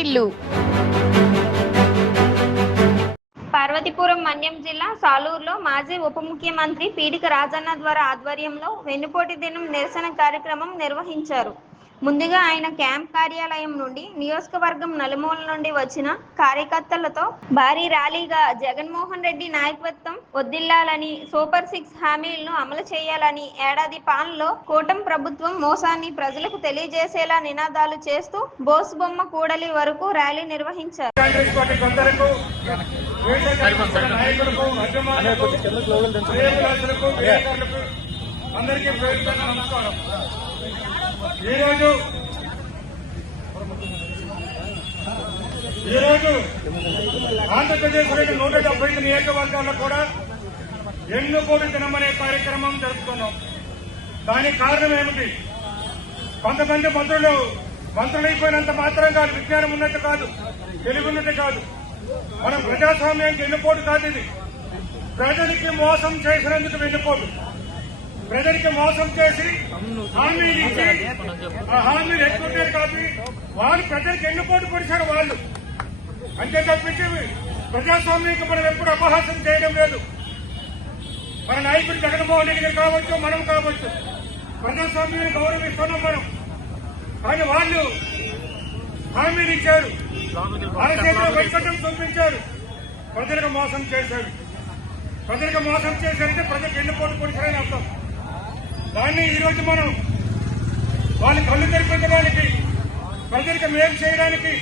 వాటిల్లు. పార్వతీపురం మన్యం జిల్లా సాలూరులో మాజీ ఉప ముఖ్యమంత్రి పీడిక రాజన్న ద్వారా ఆధ్వర్యంలో వెన్నుపోటు దినం నిరసన కార్యక్రమం నిర్వహించారు. ముందుగా ఆయన క్యాంప్ కార్యాలయం నుండి నియోజకవర్గం నలుమూల నుండి వచ్చిన కార్యకర్తలతో భారీ ర్యాలీగా జగన్మోహన్ రెడ్డి నాయకత్వం వర్ధిల్లాలని, సూపర్ 6 హామీలను అమలు చేయాలని, ఏడాది పాలనలో కూటమి ప్రభుత్వం మోసాన్ని ప్రజలకు తెలియజేసేలా నినాదాలు చేస్తూ బోసు బొమ్మ కూడలి వరకు ర్యాలీ నిర్వహించారు. ఈరోజు ఆంధ్రప్రదేశ్లోని 175 నియోజకవర్గాల్లో కూడా ఎన్నుకోటు దినమనే కార్యక్రమం జరుపుతున్నాం. దానికి కారణం ఏమిటి? కొంతమంది మంత్రులైపోయినంత మాత్రం కాదు, విజ్ఞానం ఉన్నట్టు కాదు, తెలివిన్నట్టు కాదు. మనం ప్రజాస్వామ్యానికి ఎన్నుకోటు కాదు. ఇది ప్రజలకి మోసం చేసినందుకు వెన్నుపోటు. ప్రజలకి మోసం చేసి హామీలు ఇచ్చి ఆ హామీలు ఎక్కువ కాదు, వాళ్ళు ప్రజలకు ఎన్నుపోటు పొడిచారు వాళ్ళు. అంతే తప్పించి ప్రజాస్వామ్యానికి మనం ఎప్పుడు అపహాసం చేయడం లేదు. మన నాయకుడు జగన్మోహన్ రెడ్డి గారు కావచ్చు, మనం కావచ్చు, ప్రజాస్వామ్యాన్ని గౌరవిస్తున్నాం మనం. కానీ వాళ్ళు హామీలు ఇచ్చారు, అరచేతిలో వెంకటం చూపించారు, ప్రజలకు మోసం చేశారు. ప్రజలకు మోసం చేశారంటే ప్రజలకు ఎన్నుపోటు పొడిచారని అర్థం. దాన్ని ఈరోజు మనం వాళ్ళు కళ్ళు తెరిపించడానికి, ప్రజలకు మేలు చేయడానికి,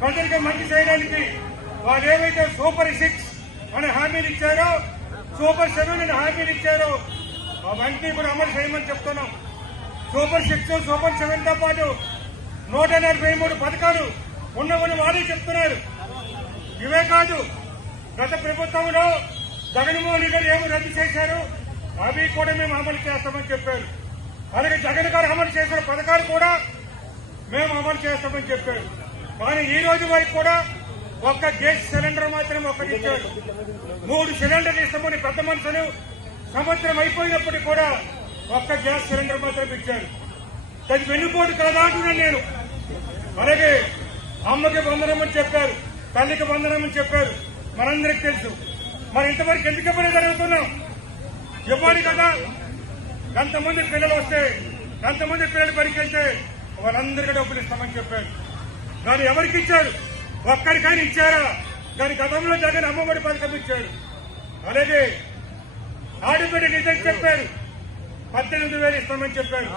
ప్రజలకు మంచి చేయడానికి వాళ్ళు ఏవైతే సూపర్ 6 అనే హామీలు ఇచ్చారో, సూపర్ 7 అనే హామీలు ఇచ్చారో అవన్నీ కూడా అమలు చేయమని చెప్తున్నాం. సూపర్ 6, సూపర్ 7 తో పాటు 143 పథకాలు ఉన్నవని వారే చెప్తున్నారు. ఇవే కాదు, గత ప్రభుత్వంలో జగన్మోహన్ గారు ఏమి రద్దు చేశారు అవి కూడా మేము అమలు చేస్తామని చెప్పారు. అలాగే జగన్ గారు అమలు చేసిన పథకాలు కూడా మేము అమలు చేస్తామని చెప్పారు. కానీ ఈ రోజు వరకు కూడా ఒక్క గ్యాస్ సిలిండర్ మాత్రం ఇచ్చారు. 3 సిలిండర్లు ఇస్తామని పెద్ద మనుషులు సంవత్సరం అయిపోయినప్పటికీ కూడా ఒక్క గ్యాస్ సిలిండర్ మాత్రం ఇచ్చారు. అది వెన్నుపోటు కాదా అంటున్నాను నేను. అలాగే అమ్మకి వందనమని చెప్పారు, తల్లికి వందనమని చెప్పారు, మనందరికి తెలుసు. మరి ఇంతవరకు ఎందుకు ఇవ్వడం జరుగుతున్నాం? ఇవ్వాలి కదా. ఎంతమంది పిల్లలు వస్తే, ఎంతమంది పిల్లలు పరికెళ్తే వాళ్ళందరికీ డబ్బులు ఇస్తామని చెప్పారు. కానీ ఎవరికి ఇచ్చారు? ఒక్కరికైనా ఇచ్చారా? కానీ గతంలో జగన్ అమ్మఒడి పథకం ఇచ్చారు. అలాగే ఆడిబిడ్డ నిధులు చెప్పారు, 18,000 ఇస్తామని చెప్పారు.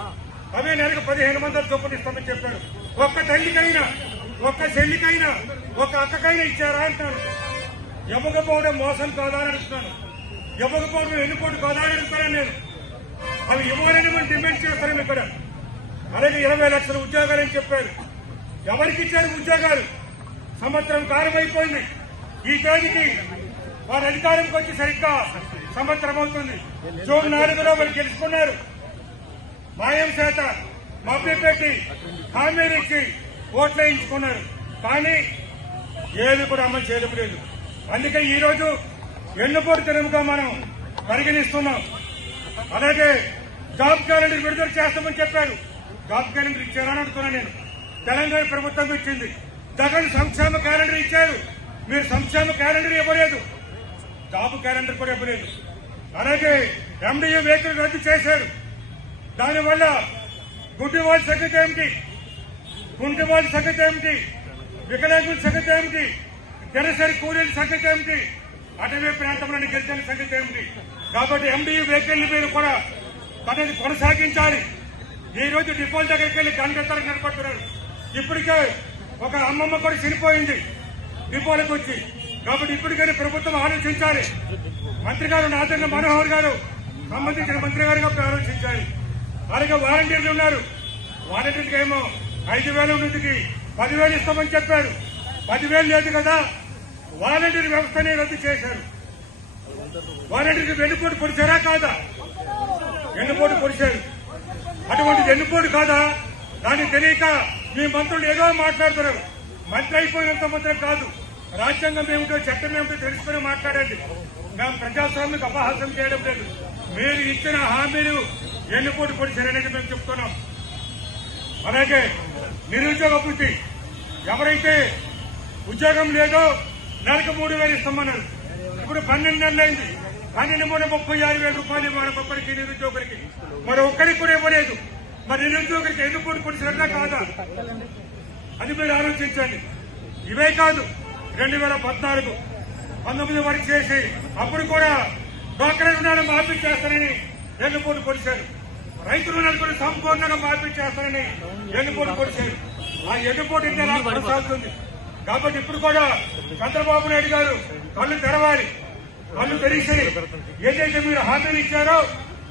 అవే నెలకు 15,000 చొప్పున ఇస్తామని చెప్పారు. ఒక్క తల్లికైనా, ఒక్క చెల్లికైనా, ఒక అక్కకైనా ఇచ్చారా అంటాను. ఇవ్వకపోవడం మోసం కాదా అని అడుగుతున్నాను. ఇవ్వకపోవడం ఎన్నుకోటు కాదా అని అడుగుతాను నేను. అవి ఇవ్వాలని మనం డిమాండ్ చేస్తాను ఇక్కడ. అలాగే 20 లక్షల ఉద్యోగాలని చెప్పారు. ఎవరికి ఇచ్చారు ఉద్యోగాలు? సంవత్సరం కాలం అయిపోయింది. ఈ తేదీకి వారి అధికారంకి వచ్చి సరిగ్గా సంవత్సరం అవుతుంది. జూన్ 4లో వాళ్ళు గెలుచుకున్నారు. మాయం చేత మభ్యపెట్టి హామీలు ఇచ్చి ఓట్లు వేయించుకున్నారు. కానీ ఏది కూడా అమలు చేయడం లేదు. అందుకే ఈ రోజు ఎన్నుపోటు దినంగా మనం పరిగణిస్తున్నాం. అలాగే జాబ్ క్యాలెండర్ విడుదల చేస్తామని చెప్పారు. జాబ్ క్యాలెండర్ ఇచ్చారని అడుగుతున్నా నేను. తెలంగాణ ప్రభుత్వం ఇచ్చింది. జగన్ సంక్షేమ క్యాలెండర్ ఇచ్చారు. మీరు సంక్షేమ క్యాలెండర్ ఇవ్వలేదు, జాబ్ క్యాలెండర్ కూడా ఇవ్వలేదు. అలాగే ఎండియూ వెహికల్ రద్దు చేశారు. దానివల్ల గుడ్డి వాళ్ళ సంగతి ఏమిటి, కుంటి వాళ్ళ సంగతి ఏమిటి, వికలాంగుల సంగతి ఏమిటి, దినసరి కూలీల సంగతి ఏమిటి, అటవీ ప్రాంతంలోని గిరిజన సంగతి ఏమిటి? కాబట్టి ఎండియూ వెహికల్ మీరు కూడా పద్ధతి కొనసాగించాలి. ఈ రోజు డిపోల దగ్గరికి వెళ్లి గంటలు నిలబడుతున్నారు. ఇప్పటికే ఒక అమ్మమ్మ కూడా చనిపోయింది డిపోలకు వచ్చి. కాబట్టి ఇప్పటికైనా ప్రభుత్వం ఆలోచించాలి. మంత్రి గారు నాదన్న మనోహర్ గారు సంబంధించిన మంత్రి గారుగా ఆలోచించాలి. అలాగే వాలంటీర్లు ఉన్నారు. వాలంటీర్కి ఏమో 5,000 నుండికి 10,000 ఇస్తామని చెప్పారు. 10,000 లేదు కదా. వాలంటీర్ వ్యవస్థనే రద్దు చేశారు. వాలంటీర్కి వెన్నుపోటు పొడిచారా కాదా? వెన్నుపోటు పొడిచారు. అటువంటి వెన్నుపోటు కాదా? దాన్ని తెలియక మీ మంత్రులు ఏదో మాట్లాడుతున్నారు. మంత్రి అయిపోయినంత మాత్రం కాదు, రాజ్యాంగం ఏమిటో చట్టం ఏమిటో తెలుసుకుని మాట్లాడండి. మేము ప్రజాస్వామ్యకు అపహాసం చేయడం లేదు. మీరు ఇచ్చిన హామీలు ఎన్నుపోటు పొడిచారనేది మేము చెప్తున్నాం. అలాగే నిరుద్యోగ వృత్తి ఎవరైతే ఉద్యోగం లేదో నెలకు 3,000 ఇస్తామన్నారు. ఇప్పుడు 12 నెలలైంది. 12,36,000 రూపాయలు ఇవ్వాలి ఒక్కరికి నిరుద్యోగులకి. మరి ఒక్కరికి కూడా ఇవ్వలేదు. మరి నిరుద్యోగులకి ఎందుకు కొనిసినట్లా కాదా అది మీరు ఆలోచించండి. ఇవే కాదు 2014, 19 వరకు చేసి అప్పుడు కూడా డ్వాక్రా రుణాలు మాఫీ చేస్తారని ఎన్నుపోటు పొడిచారు. రైతు రుణాలు కూడా సంపూర్ణంగా మాఫీ చేస్తారని ఎన్నుపోటు పొడిచారు. ఆ ఎన్నుపోటు ఇంకా కొనసాగుతుంది. కాబట్టి ఇప్పుడు కూడా చంద్రబాబు నాయుడు గారు కళ్ళు తెరవాలి. కళ్ళు తెరిచి ఏదైతే మీరు హామీలు ఇచ్చారో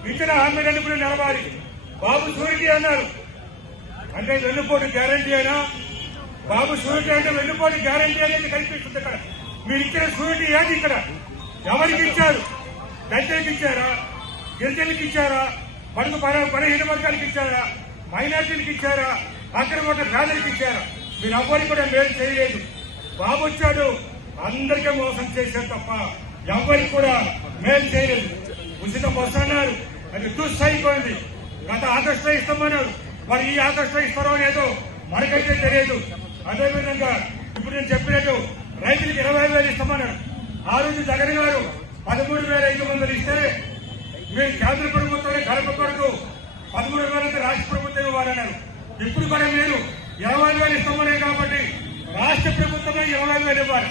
ఇచ్చిన హామీలన్నీ కూడా నిలవాలి. బాబు షూరిటీ అన్నారు అంటే వెన్నుపోటు గ్యారంటీ అయినా బాబు షూరిటీ అంటే వెన్నుపోటు గ్యారంటీ అనేది కనిపిస్తుంది. ఇక్కడ మీరు ఇచ్చిన షూరిటీ ఏది? ఇక్కడ ఎవరికి ఇచ్చారు? దళితులకు ఇచ్చారా? గిరిజనులకు ఇచ్చారా? బలహీన వర్గానికి ఇచ్చారా? మైనార్టీలకు ఇచ్చారా? అక్కడ ఉన్న పేదలకు ఇచ్చారా? మీరు ఎవరికి కూడా మేలు చేయలేదు. బాబు వచ్చాడు అందరికీ మోసం చేశారు తప్ప ఎవరికి కూడా మేలు చేయలేదు. ఉచిత బస్సు అన్నారు, అది దుస్సైపోయింది. గత ఆగస్టులో ఇస్తామన్నారు, మరి ఈ ఆగస్టులో ఇస్తారో లేదో మనకైతే తెలియదు. అదేవిధంగా ఇప్పుడు నేను చెప్పినట్టు రైతులకు 20,000 ఇస్తామన్నారు. ఆ రోజు జగన్ గారు 13,500 ఇస్తే మీరు కేంద్ర ప్రభుత్వం గడపకూడదు, 13,000 రాష్ట్ర ప్రభుత్వం ఇవ్వాలన్నారు. ఇప్పుడు కూడా మీరు 20,000 ఇస్తామనే కాబట్టి రాష్ట్ర ప్రభుత్వమే 20,000 ఇవ్వాలి.